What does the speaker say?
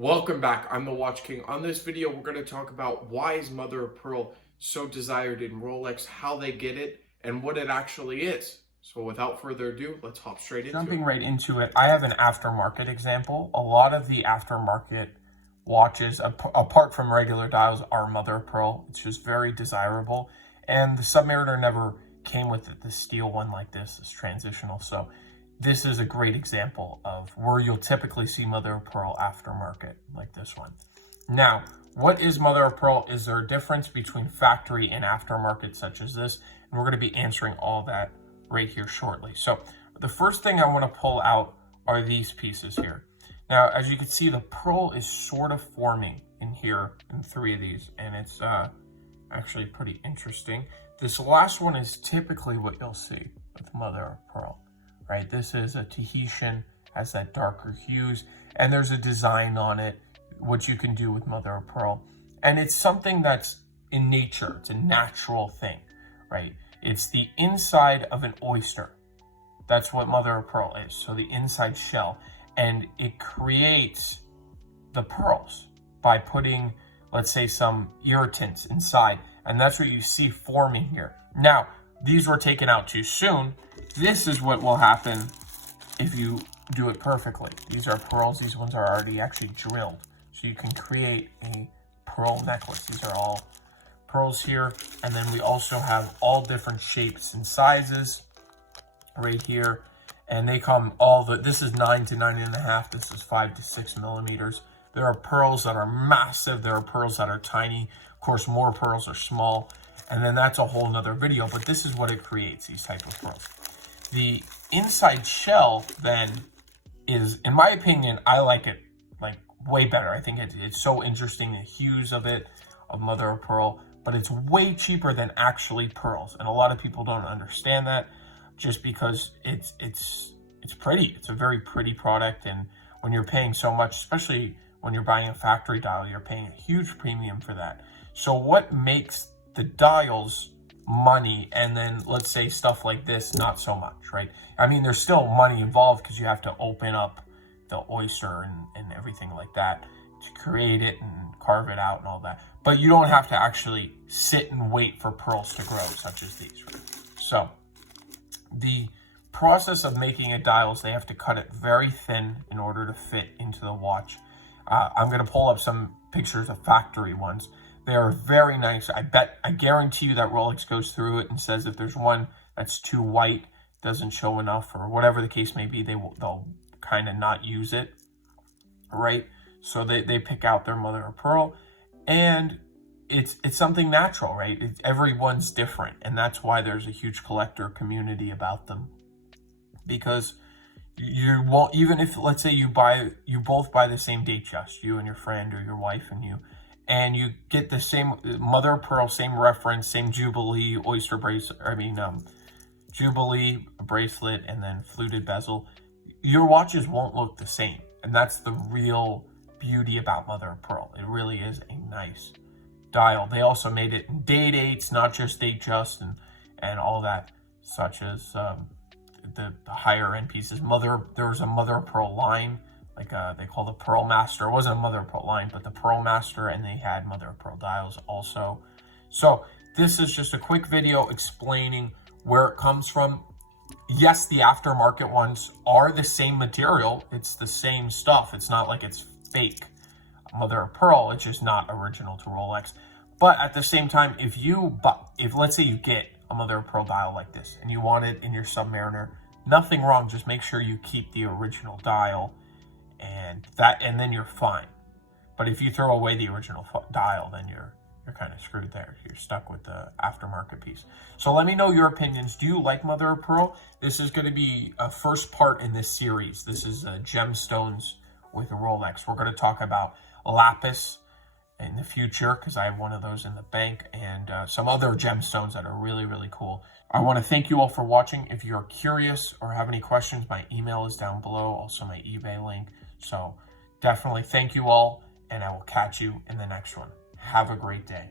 Welcome back. I'm the Watch King. On this video, we're going to talk about why is mother of pearl so desired in Rolex, how they get it, and what it actually is. So without further ado, let's hop straight into it. Jumping right into it, I have an aftermarket example. A lot of the aftermarket watches, apart from regular dials, are mother of pearl. It's just very desirable. And the Submariner never came with it, the steel one like this is transitional. So this is a great example of where you'll typically see mother of pearl aftermarket like this one. Now, what is mother of pearl? Is there a difference between factory and aftermarket such as this? And we're going to be answering all that right here shortly. So the first thing I want to pull out are these pieces here. Now, as you can see, the pearl is sort of forming in here in three of these, and it's actually pretty interesting. This last one is typically what you'll see with mother of pearl. Right, this is a Tahitian, has that darker hues, and there's a design on it, which you can do with mother of pearl. And it's something that's in nature, it's a natural thing, right? It's the inside of an oyster. That's what mother of pearl is, so the inside shell. And it creates the pearls by putting, let's say, some irritants inside, and that's what you see forming here. Now, these were taken out too soon. This is what will happen if you do it perfectly. These are pearls. These ones are already actually drilled. So you can create a pearl necklace. These are all pearls here. And then we also have all different shapes and sizes right here. And they come this is 9 to 9.5. This is 5 to 6 millimeters. There are pearls that are massive. There are pearls that are tiny. Of course, more pearls are small. And then that's a whole nother video, but this is what it creates, these type of pearls. The inside shell then is, in my opinion, I like it like way better. I think it's so interesting, the hues of it, of mother of pearl, but it's way cheaper than actually pearls. And a lot of people don't understand that just because it's pretty. It's a very pretty product. And when you're paying so much, especially when you're buying a factory dial, you're paying a huge premium for that. So what makes the dials money, and then let's say stuff like this not so much, right? I mean, there's still money involved because you have to open up the oyster and everything like that to create it and carve it out and all that, but you don't have to actually sit and wait for pearls to grow such as these, right? So the process of making a dial is they have to cut it very thin in order to fit into the watch. I'm going to pull up some pictures of factory ones. They are very nice. I guarantee you that Rolex goes through it and says if there's one that's too white, doesn't show enough, or whatever the case may be, they'll kind of not use it, right? So they pick out their mother of pearl, and it's something natural, right? Everyone's different, and that's why there's a huge collector community about them. Because you won't, even if, let's say you both buy the same date chest, you and your friend or your wife and you, and you get the same mother of pearl, same reference, same Jubilee oyster bracelet, Jubilee bracelet, and then fluted bezel, your watches won't look the same. And that's the real beauty about mother of pearl. It really is a nice dial. They also made it in day dates, not just date just and all that, such as the higher end pieces. There was a mother of pearl line, like they call the Pearl Master. It wasn't a mother of pearl line, but the Pearl Master, and they had mother of pearl dials also. So this is just a quick video explaining where it comes from. Yes, the aftermarket ones are the same material. It's the same stuff. It's not like it's fake mother of pearl. It's just not original to Rolex. But at the same time, if let's say you get a mother of pearl dial like this and you want it in your Submariner, nothing wrong. Just make sure you keep the original dial, and then you're fine. But if you throw away the original dial, then you're kind of screwed there. You're stuck with the aftermarket piece. So let me know your opinions. Do you like mother of pearl? This is going to be a first part in this series. This is gemstones with Rolex. We're going to talk about lapis in the future because I have one of those in the bank, and some other gemstones that are really, really cool. I want to thank you all for watching. If you're curious or have any questions, my email is down below, also my eBay link. So definitely thank you all, and I will catch you in the next one. Have a great day.